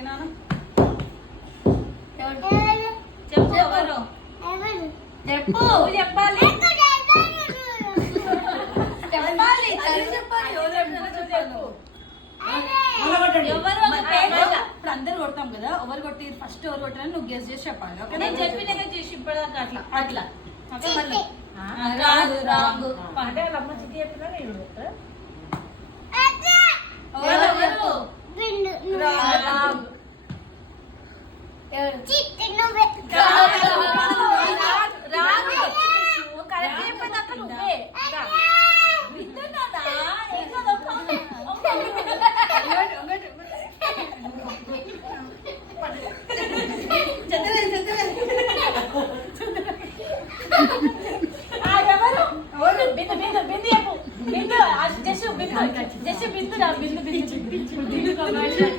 ఓకేనా? చెప్పు ఎవరు చెప్పు చెప్పాలి ఇప్పుడు అందరు కొడతాం కదా, ఎవరు కొట్టి ఫస్ట్ ఎవరు కొట్టారని నువ్వు గెస్ చేసి చెప్పాలి. ఓకే, నేను చెప్పినగా చేసి ఇప్పటిదాకా అట్లా అట్లా రాదు రాంగు అంటే వాళ్ళ అమ్మ చిట్టి చెప్పినా నేను ఎవరు